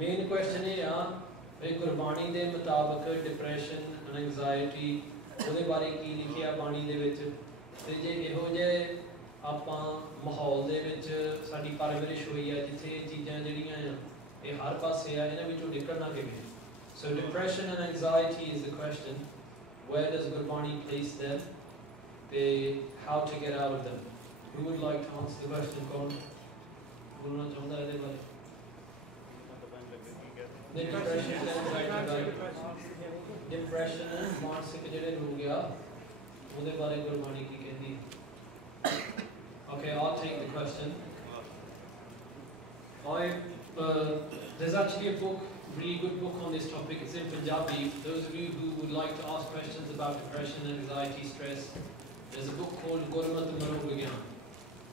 Main question is कि गुरबानी दे मुताबिक depression and anxiety ਉਹਦੇ ਬਾਰੇ ਕੀ ਲਿਖਿਆ ਬਾਣੀ ਦੇ ਵਿੱਚ ਤੇ ਜੇ ਇਹੋ ਜਿਹੇ ਆਪਾਂ ਮਾਹੌਲ ਦੇ ਵਿੱਚ ਸਾਡੀ ਪਰਵਰਿਸ਼ ਹੋਈ ਹੈ ਜਿੱਥੇ ਇਹ ਚੀਜ਼ਾਂ ਜਿਹੜੀਆਂ ਆ ਇਹ ਹਰ ਪਾਸੇ ਆ ਇਹਨਾਂ ਵਿੱਚੋਂ ਨਿਕਲਣਾ ਕਿਵੇਂ So depression and anxiety is the question. Where does Gurbani place them? How to get out of them? Who would like to answer the question? कौन बोलना चाहता है इसके बारे? Depression and मानसिक ਜਿਹੜੇ ਰੋਗ ਆ ਉਹਦੇ ਬਾਰੇ ਗੁਰਬਾਣੀ ਕੀ ਕਹਿੰਦੀ? Okay, I'll take the question. There's actually a book, really good book on this topic. It's in Punjabi. Those of you who would like to ask questions about depression, anxiety, stress, there's a book called Gurbani.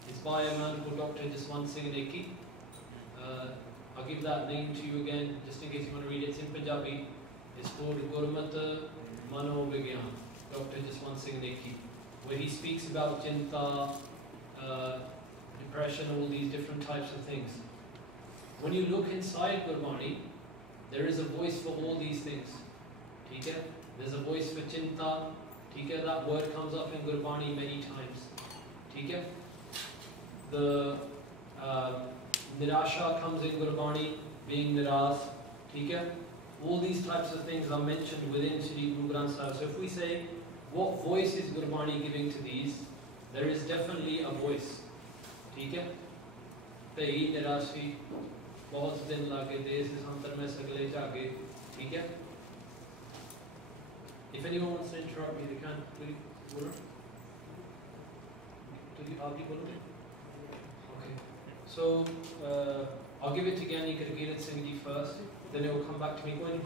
It's by a man called Dr. Jaswant Singh Neki. I'll give that name to you again, just in case you want to read it. It's in Punjabi. It's called Gurbani Manovigyan, Dr. Jaswant Singh Neki, where he speaks about chinta, depression, all these different types of things. When you look inside Gurbani, there is a voice for all these things. Okay? There's a voice for chinta. Okay? That word comes up in Gurbani many times. Okay? The Nirasha comes in Gurbani, being Niras. Okay? All these types of things are mentioned within Sri Guru Granth Sahib. So if we say, what voice is Gurbani giving to these? There is definitely a voice. Okay? Tei Nirasi, bahut din lage, desh santar mein sagle jage. Okay? If anyone wants to interrupt me, they can. Please, bolo. Aap hi bolo. Okay. So, I'll give it to Gyani Gurgeerat Singh Ji first, then it will come back to me. Go ahead,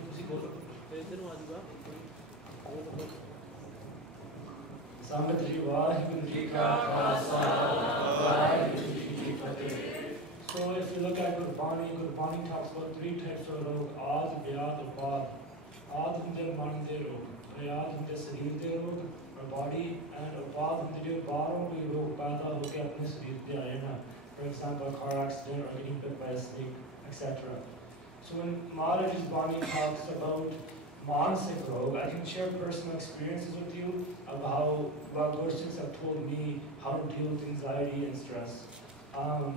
Sangat ji Waheguru Ji Ka Khalsa, Waheguru Ji Ki Fateh. So if you look at Gurbani, Gurbani talks about three types of rog: Aad, Byad, and Baad. Aad hunde man de rog, Byad hunde sareer de rog, or body, and Baad hunde jo baaron koi rog paida ho ke apne sareer pe aaye na. For example, a car accident or getting bit by a snake, etc. So when Maharaji's Bani talks about Mansik Rog, I can share personal experiences with you of how Gursikhs have told me how to deal with anxiety and stress. I'll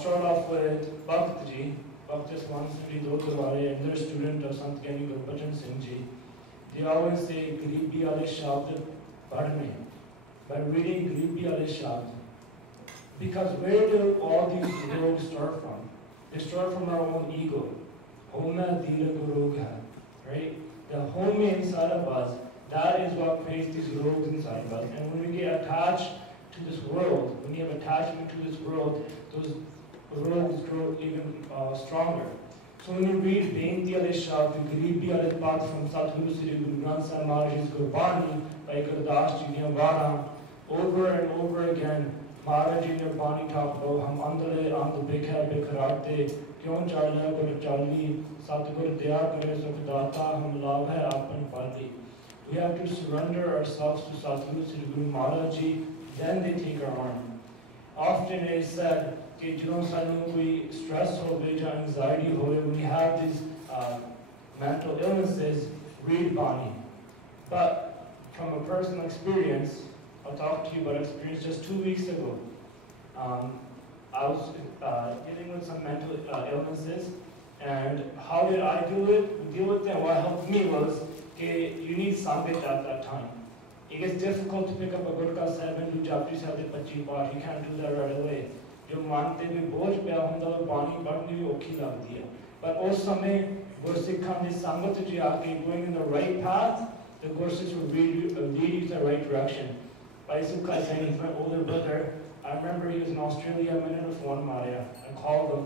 start off with Bhakt Ji. Bhakt Jaswant Singh Ji do Gurwale, and they're a student of Sant Gyani Gurbachan Singh Ji. They always say Garibi Wale Shabd Padhne, by reading Garibi Wale Shabd. Because where do all these rogs start from? They start from our own ego. Homa Dila Gurog hai, right? The home inside of us, that is what creates these rogs inside of us. And when we get attached to this world, when you have attachment to this world, those rogs grow even stronger. So when you read Beinti Wale Shabd, Garibi Wale Pad from Satguru Sri Guru Granth Sahib Maharaj's Gurbani by Gurdas Ji Diyan Vara, over and over again, Maharaj Ji ne Bani talked about hum andale and bikha bikharaate kyon chalna gur chali satgur daya kare sukh data hum lav hai apan pali. We have to surrender ourselves to Satguru Sri Guru Maharaj Ji, then they take our arm. Often it is said कि जो सानू कोई stress हो या anxiety हो, when we have these mental illnesses, read Bani. But from a personal experience, I'll talk to you about experience just 2 weeks ago. I was dealing with some mental illnesses, and how did I deal with them? What helped me was that you need Sangat at that time. It gets difficult to pick up a Gurkha Sahib and do Japji Sahib de 25 baar. You can't do that right away. जो मानते भी बोझ पे हूंदा पानी पढ़नी भी औखी लगती है, but उस समय गुरसिखां दी संगत जी आके going in the right path, the Gursikhs will lead you in the right direction. Baisukha Saini, my older brother, I remember he was in Australia, I went in a phone Maria. I called him.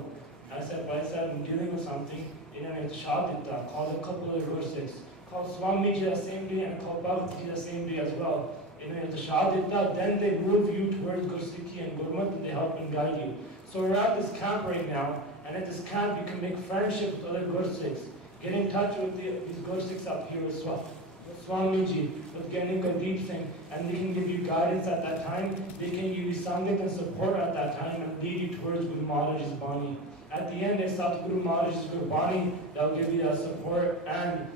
I said, Baisa, I'm dealing with something. You know, it's Shadita. Called a couple of Gursikhs. Called Swami Ji the same day and called Bhakti Ji the same day as well. You know, the Shadita, then they move you towards Gursikhi and Gurmat and they help and guide you. So we're at this camp right now, and at this camp you can make friendship with other Gursikhs. Get in touch with these Gursikhs up here with Swami Ji, with Gyani Gurdeep Singh, and they can give you guidance at that time. They can give you sangat and support at that time and lead you towards Guru Maharaj's Bani. At the end, it's Satguru Maharaj's Gurbani that will give you that support. And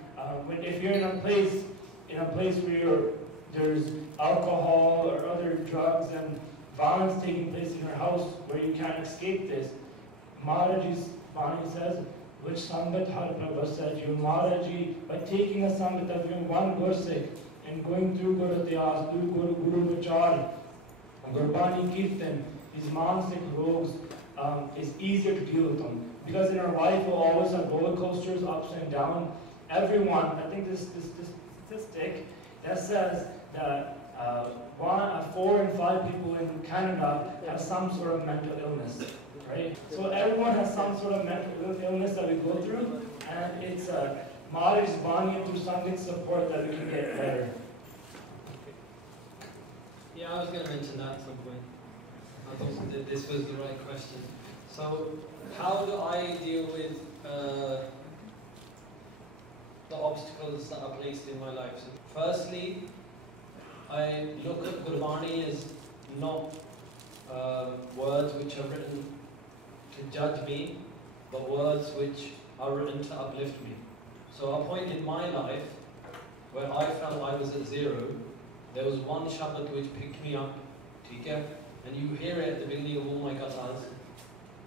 if you're in a place where there's alcohol or other drugs and violence taking place in your house where you can't escape this, Maharaj's Bani says, which Sangat Har Prabhu said, you Maharaji, by taking a Sangat of your one Gursik and going through Guru Ityas, through Guru Vichar, Gurbani Kirtan, these Mansik rogues, is easier to deal with them. Because in our life we'll always have roller coasters, ups and down. Everyone, I think this statistic that says that 4 in 5 people in Canada have some sort of mental illness, right? So everyone has some sort of mental illness that we go through, and it's Maharaj's Bani through something support that we can get better. Yeah, I was going to mention that at some point. I thought that this was the right question. So, how do I deal with the obstacles that are placed in my life? So, firstly, I look at Gurbani as not words which are written to judge me, but words which are written to uplift me. So, a point in my life where I felt I was at zero, there was one Shabad which picked me up, okay? And you hear it at the beginning of all my kathas.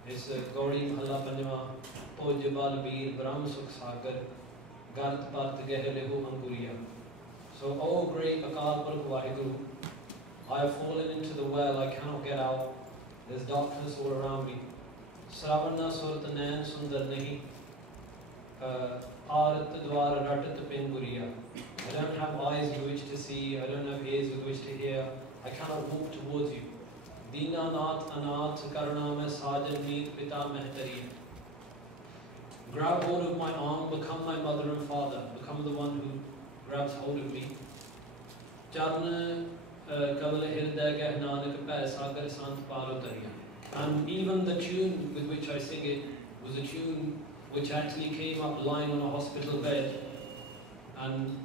It's Gauri Mahalla Panjama, Po Jabal Bir, Brahm Sukh Sagar, Gart Part Gehelehu Anguriya. So, oh great Akal Purkh Vaheguru, I have fallen into the well, I cannot get out. There's darkness all around me. Sravana Surat Nain Sundar Nahi, Aarat Dwar Ratat Penguriya. I don't have eyes with which to see, I don't have ears with which to hear, I cannot walk towards you. Dina Nath Anath Karna Mein Sajan Meet Pita Mehtari. Grab hold of my arm, become my mother and father, become the one who grabs hold of me. Charn Kaval Hirday Geh Nanak Pay Sagar Sant Paro Tariya. And even the tune with which I sing it was a tune which actually came up lying on a hospital bed. And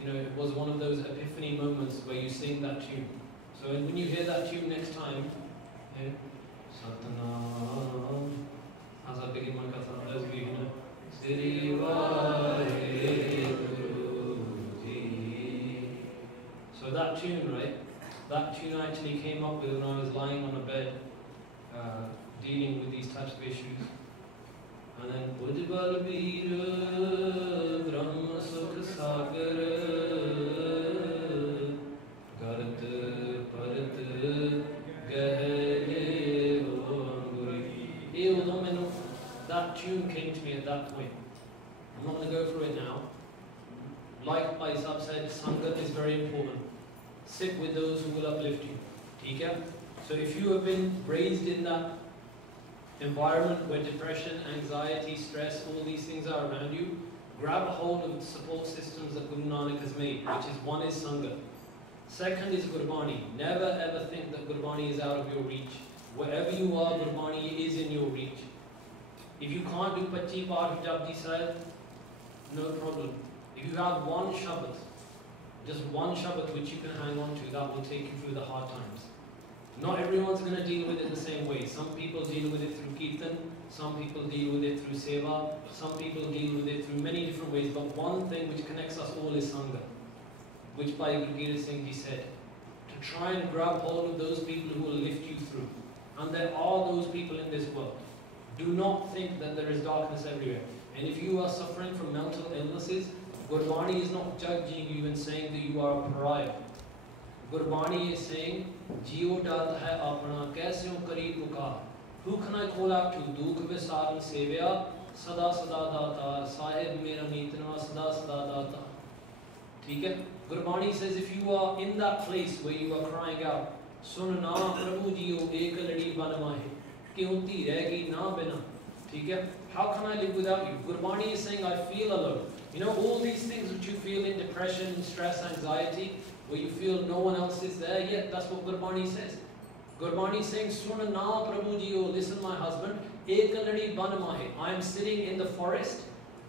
you know, it was one of those epiphany moments where you sing that tune. So when you hear that tune next time, Satnam, as I begin my katha, as we know, Sri Vaheguru Ji. So that tune, right? That tune I actually came up with when I was lying on a bed, dealing with these types of issues. And then Ujjval Veer Brahma Sukh Sagar Garat Parat Gehele Anguri. That tune came to me at that point. I'm not going to go through it now. Like Isab said, Sangat is very important. Sit with those who will uplift you. Okay? So if you have been raised in that environment where depression, anxiety, stress, all these things are around you, grab hold of the support systems that Guru Nanak has made, which is one is Sangha. Second is Gurbani. Never ever think that Gurbani is out of your reach. Wherever you are, Gurbani is in your reach. If you can't do Pachi Par Japji Sahib, no problem. If you have one Shabad, just one Shabad which you can hang on to, that will take you through the hard times. Not everyone's going to deal with it the same way. Some people deal with it through Kirtan, some people deal with it through Seva, some people deal with it through many different ways, but one thing which connects us all is Sangha, which Bhai Gurgeer Singh Ji said, to try and grab hold of those people who will lift you through. And there are those people in this world. Do not think that there is darkness everywhere. And if you are suffering from mental illnesses, Gurbani is not judging you and saying that you are a pariah. Gurbani is saying, Jio dat hai apna, kaise ho kareeb pukar. Who can I call out to? Dukh visaran sevya, sada sada data, sahib mera meetna, sada sada data. Okay? Gurbani says, if you are in that place where you are crying out, Sunna Prabhu Jio ek ladi banamahe, kyunti rehgi na bina. Okay? How can I live without you? Gurbani is saying, I feel alone. You know, all these things which you feel in depression, stress, anxiety, where you feel no one else is there, yet that's what Gurbani says. Gurbani is saying, Suna na Prabhu Jiyo, listen my husband, ekaladi banamahe. I am sitting in the forest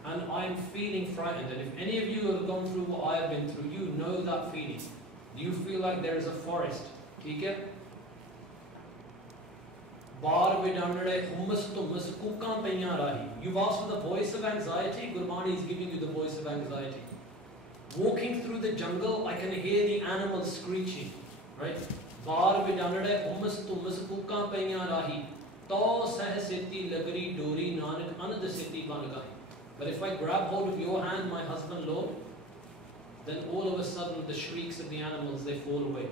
and I am feeling frightened. And if any of you have gone through what I have been through, you know that feeling. Do you feel like there is a forest? Okay? Bar vidandade hummus tummus kukan paiyan rahi. You've asked for the voice of anxiety. Gurbani is giving you the voice of anxiety. Walking through the jungle, I can hear the animals screeching. Right? Bar vidandade hummus tummus kukan paiyan rahi. To sah seti lagri dori nanak anad seti ban gahi. But if I grab hold of your hand, my husband Lord, then all of a sudden the shrieks of the animals, they fall away.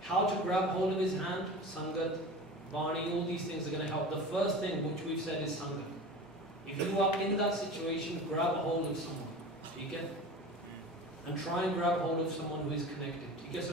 How to grab hold of his hand? Sangat, Bani, all these things are going to help. The first thing which we've said is Sangat. If you are in that situation, grab a hold of someone. Okay? And try and grab hold of someone who is connected. Okay?